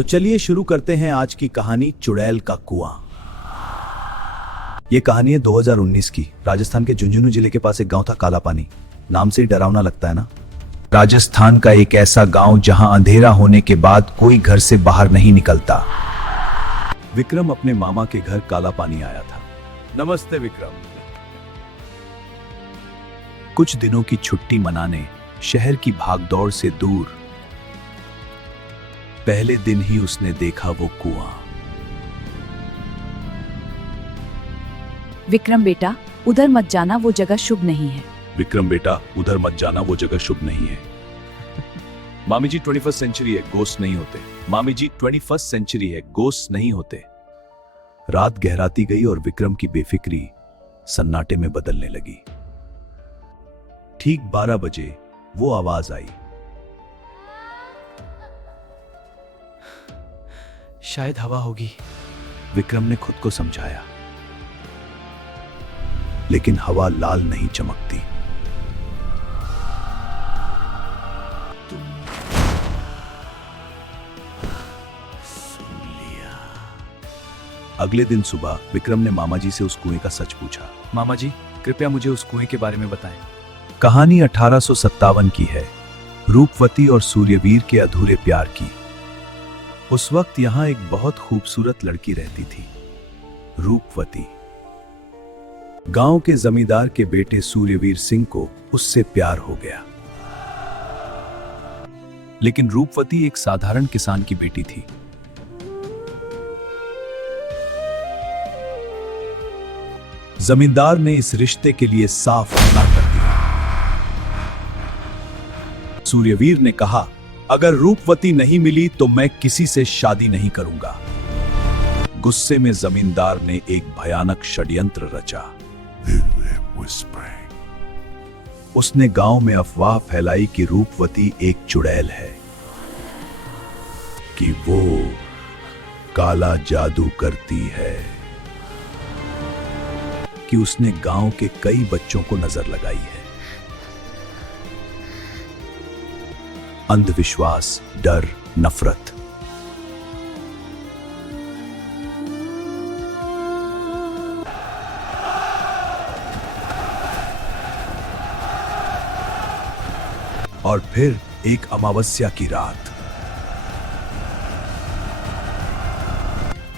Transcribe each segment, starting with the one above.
तो चलिए शुरू करते हैं आज की कहानी चुड़ैल का कुआं। ये कहानी है 2019 की। राजस्थान के झुंझुनू जिले के पास एक गांव था, काला पानी। नाम से ही डरावना लगता है ना। राजस्थान का एक ऐसा गांव जहां अंधेरा होने के बाद कोई घर से बाहर नहीं निकलता। विक्रम अपने मामा के घर काला पानी आया था। नमस्ते विक्रम। कुछ दिनों की छुट्टी मनाने शहर की भागदौड़ से दूर। पहले दिन ही उसने देखा वो कुआं। विक्रम बेटा, उधर मत जाना, वो जगह शुभ नहीं है। विक्रम बेटा, उधर मत जाना, वो जगह शुभ नहीं है। मामी जी 21st सेंचुरी है, गोस्ट नहीं होते। मामी जी 21st सेंचुरी है, गोस्ट नहीं होते। रात गहराती गई और विक्रम की बेफिक्री सन्नाटे में बदलने लगी। ठीक 12 बजे वो आवाज आई। शायद हवा होगी। विक्रम ने खुद को समझाया, लेकिन हवा लाल नहीं चमकती। अगले दिन सुबह विक्रम ने मामा जी से उस कुएं का सच पूछा। मामा जी, कृपया मुझे उस कुएं के बारे में बताएं। कहानी 1857 की है, रूपवती और सूर्यवीर के अधूरे प्यार की। उस वक्त यहां एक बहुत खूबसूरत लड़की रहती थी, रूपवती। गांव के जमींदार के बेटे सूर्यवीर सिंह को उससे प्यार हो गया। लेकिन रूपवती एक साधारण किसान की बेटी थी। जमींदार ने इस रिश्ते के लिए साफ मना कर दिया। सूर्यवीर ने कहा, अगर रूपवती नहीं मिली तो मैं किसी से शादी नहीं करूंगा। गुस्से में जमींदार ने एक भयानक षड्यंत्र रचा। उसने गांव में अफवाह फैलाई कि रूपवती एक चुड़ैल है, कि वो काला जादू करती है, कि उसने गांव के कई बच्चों को नजर लगाई है। अंधविश्वास, डर, नफरत। और फिर एक अमावस्या की रात।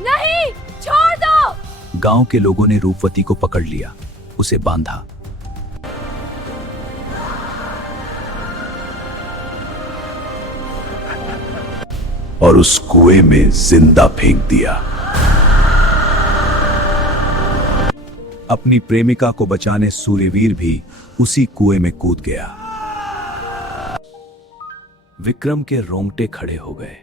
नहीं, छोड़ दो। गांव के लोगों ने रूपवती को पकड़ लिया, उसे बांधा। और उस कुएं में जिंदा फेंक दिया। अपनी प्रेमिका को बचाने सूर्यवीर भी उसी कुएं में कूद गया। विक्रम के रोंगटे खड़े हो गए।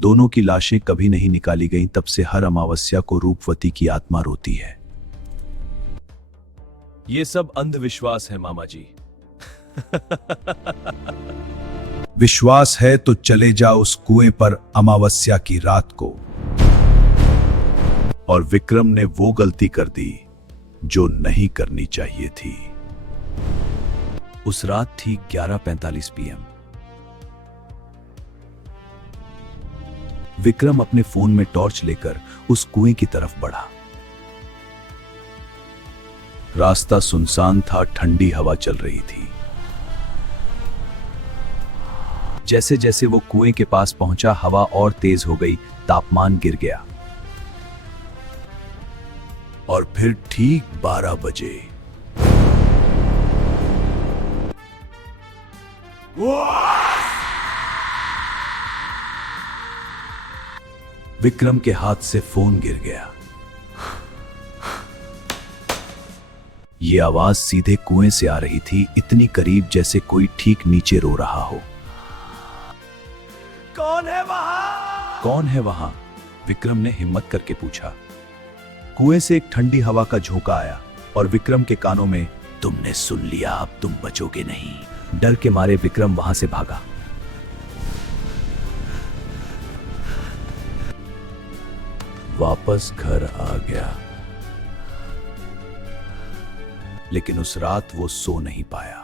दोनों की लाशें कभी नहीं निकाली गईं। तब से हर अमावस्या को रूपवती की आत्मा रोती है। ये सब अंधविश्वास है मामा जी। विश्वास है तो चले जा उस कुएं पर अमावस्या की रात को। और विक्रम ने वो गलती कर दी जो नहीं करनी चाहिए थी। उस रात थी 11:45 PM। विक्रम अपने फोन में टॉर्च लेकर उस कुएं की तरफ बढ़ा। रास्ता सुनसान था, ठंडी हवा चल रही थी। जैसे जैसे वो कुएं के पास पहुंचा, हवा और तेज हो गई, तापमान गिर गया। और फिर ठीक 12 बजे विक्रम के हाथ से फोन गिर गया। ये आवाज सीधे कुएं से आ रही थी, इतनी करीब जैसे कोई ठीक नीचे रो रहा हो। कौन है वहां? कौन है वहां? विक्रम ने हिम्मत करके पूछा। कुएं से एक ठंडी हवा का झोंका आया और विक्रम के कानों में, तुमने सुन लिया, अब तुम बचोगे नहीं। डर के मारे विक्रम वहां से भागा। वापस घर आ गया, लेकिन उस रात वो सो नहीं पाया।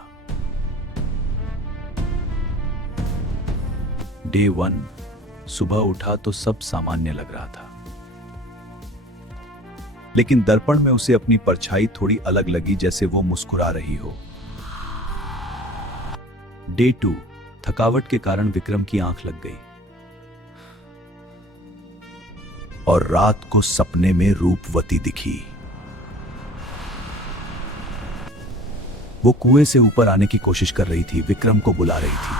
डे 1 सुबह उठा तो सब सामान्य लग रहा था, लेकिन दर्पण में उसे अपनी परछाई थोड़ी अलग लगी, जैसे वो मुस्कुरा रही हो। डे 2 थकावट के कारण विक्रम की आंख लग गई और रात को सपने में रूपवती दिखी। वो कुएं से ऊपर आने की कोशिश कर रही थी, विक्रम को बुला रही थी।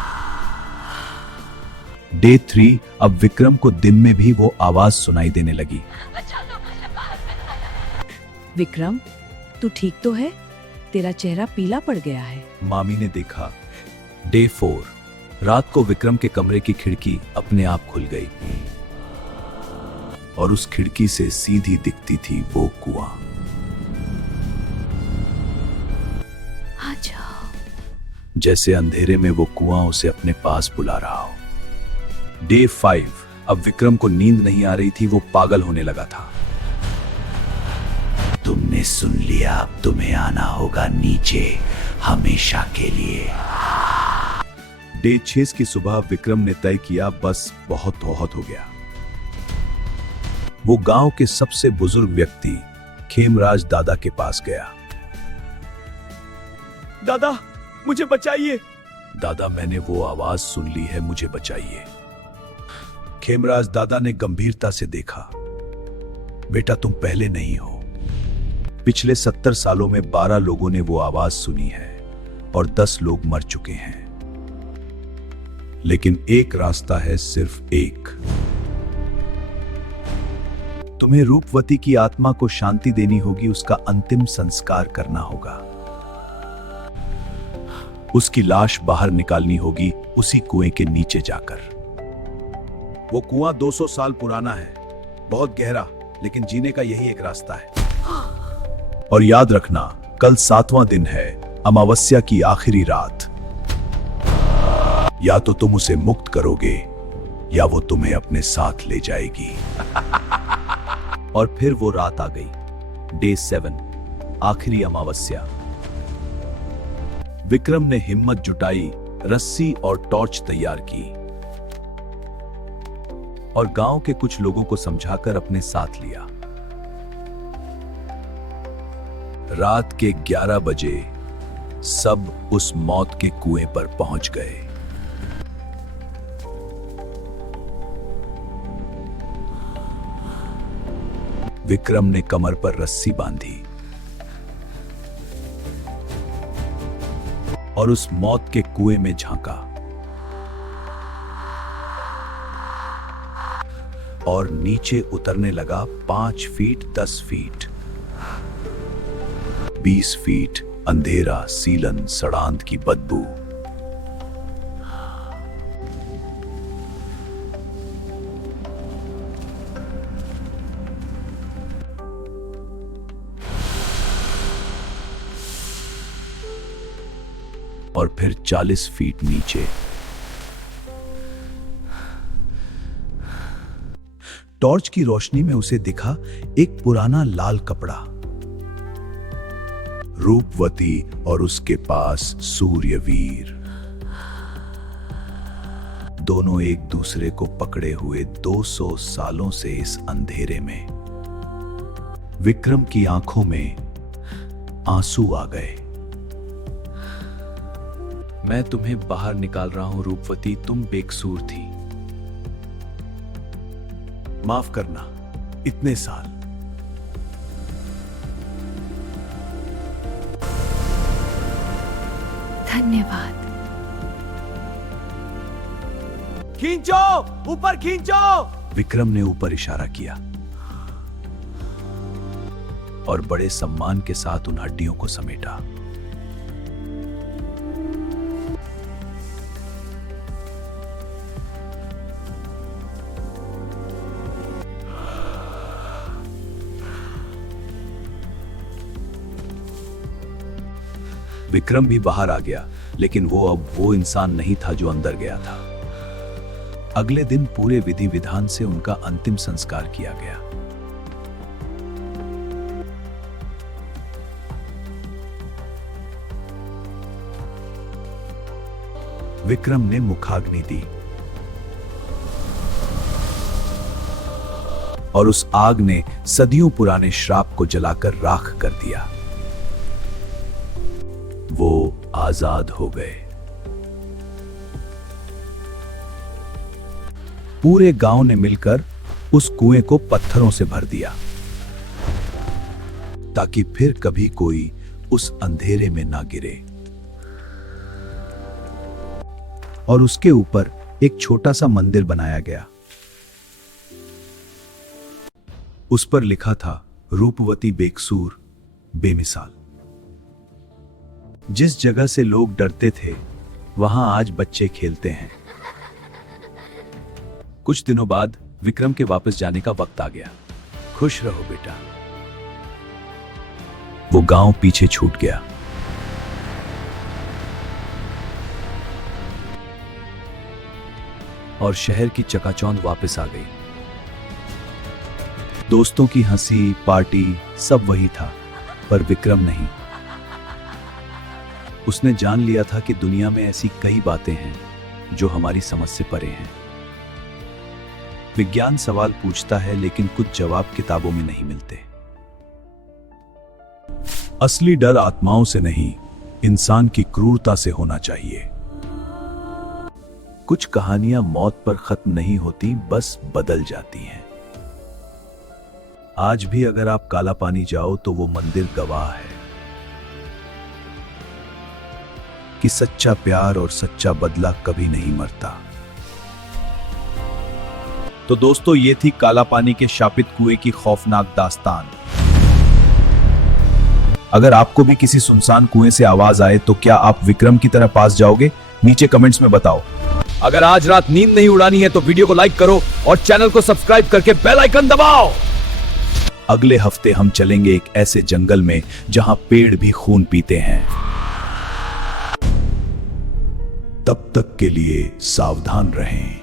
डे 3 अब विक्रम को दिन में भी वो आवाज सुनाई देने लगी। विक्रम, तू ठीक तो है? तेरा चेहरा पीला पड़ गया है। मामी ने देखा। डे 4 रात को विक्रम के कमरे की खिड़की अपने आप खुल गई और उस खिड़की से सीधी दिखती थी वो कुआं। आ जाओ। जैसे अंधेरे में वो कुआं उसे अपने पास बुला रहा हो। डे 5 अब विक्रम को नींद नहीं आ रही थी, वो पागल होने लगा था। तुमने सुन लिया, अब तुम्हें आना होगा नीचे हमेशा के लिए। डे 6 की सुबह विक्रम ने तय किया, बस बहुत बहुत हो गया। वो गांव के सबसे बुजुर्ग व्यक्ति खेमराज दादा के पास गया। दादा, मुझे बचाइए। दादा, मैंने वो आवाज सुन ली है, मुझे बचाइए। खेमराज दादा ने गंभीरता से देखा। बेटा, तुम पहले नहीं हो। पिछले 70 सालों में 12 लोगों ने वो आवाज सुनी है और 10 लोग मर चुके हैं, लेकिन एक रास्ता है, सिर्फ एक। तुम्हें रूपवती की आत्मा को शांति देनी होगी, उसका अंतिम संस्कार करना होगा, उसकी लाश बाहर निकालनी होगी उसी कुएं के नीचे जाकर। वो कुआं 200 साल पुराना है, बहुत गहरा, लेकिन जीने का यही एक रास्ता है। और याद रखना, कल 7वां दिन है, अमावस्या की आखिरी रात। या तो तुम उसे मुक्त करोगे या वो तुम्हें अपने साथ ले जाएगी। और फिर वो रात आ गई। डे 7 आखिरी अमावस्या। विक्रम ने हिम्मत जुटाई, रस्सी और टॉर्च तैयार की और गांव के कुछ लोगों को समझाकर अपने साथ लिया। रात के 11 बजे सब उस मौत के कुएं पर पहुंच गए। विक्रम ने कमर पर रस्सी बांधी और उस मौत के कुएं में झांका और नीचे उतरने लगा। 5 फीट, 10 फीट, 20 फीट, अंधेरा, सीलन, सड़ांध की बदबू। और फिर 40 फीट नीचे। टॉर्च की रोशनी में उसे दिखा एक पुराना लाल कपड़ा। रूपवती और उसके पास सूर्यवीर, दोनों एक दूसरे को पकड़े हुए 200 सालों से इस अंधेरे में। विक्रम की आंखों में आंसू आ गए। मैं तुम्हें बाहर निकाल रहा हूं रूपवती, तुम बेकसूर थी। माफ करना, इतने साल। धन्यवाद। खींचो, ऊपर खींचो। विक्रम ने ऊपर इशारा किया और बड़े सम्मान के साथ उन हड्डियों को समेटा। विक्रम भी बाहर आ गया, लेकिन वो अब वो इंसान नहीं था जो अंदर गया था। अगले दिन पूरे विधि विधान से उनका अंतिम संस्कार किया गया। विक्रम ने मुखाग्नि दी और उस आग ने सदियों पुराने श्राप को जलाकर राख कर दिया। वो आजाद हो गए। पूरे गांव ने मिलकर उस कुएं को पत्थरों से भर दिया ताकि फिर कभी कोई उस अंधेरे में ना गिरे। और उसके ऊपर एक छोटा सा मंदिर बनाया गया। उस पर लिखा था, रूपवती बेकसूर बेमिसाल। जिस जगह से लोग डरते थे वहां आज बच्चे खेलते हैं। कुछ दिनों बाद विक्रम के वापस जाने का वक्त आ गया। खुश रहो बेटा। वो गांव पीछे छूट गया। और शहर की चकाचौंध वापस आ गई। दोस्तों की हंसी, पार्टी सब वही था, पर विक्रम नहीं। उसने जान लिया था कि दुनिया में ऐसी कई बातें हैं जो हमारी समझ से परे हैं। विज्ञान सवाल पूछता है लेकिन कुछ जवाब किताबों में नहीं मिलते। असली डर आत्माओं से नहीं, इंसान की क्रूरता से होना चाहिए। कुछ कहानियां मौत पर खत्म नहीं होती, बस बदल जाती हैं। आज भी अगर आप काला पानी जाओ तो वो मंदिर गवाह है कि सच्चा प्यार और सच्चा बदला कभी नहीं मरता। तो दोस्तों, ये थी काला पानी के शापित कुएं की खौफनाक दास्तान। अगर आपको भी किसी सुनसान कुएं से आवाज आए तो क्या आप विक्रम की तरह पास जाओगे? नीचे कमेंट्स में बताओ। अगर आज रात नींद नहीं उड़ानी है तो वीडियो को लाइक करो और चैनल को सब्सक्राइब करके बेल आइकन दबाओ। अगले हफ्ते हम चलेंगे एक ऐसे जंगल में जहां पेड़ भी खून पीते हैं। तब तक के लिए सावधान रहें।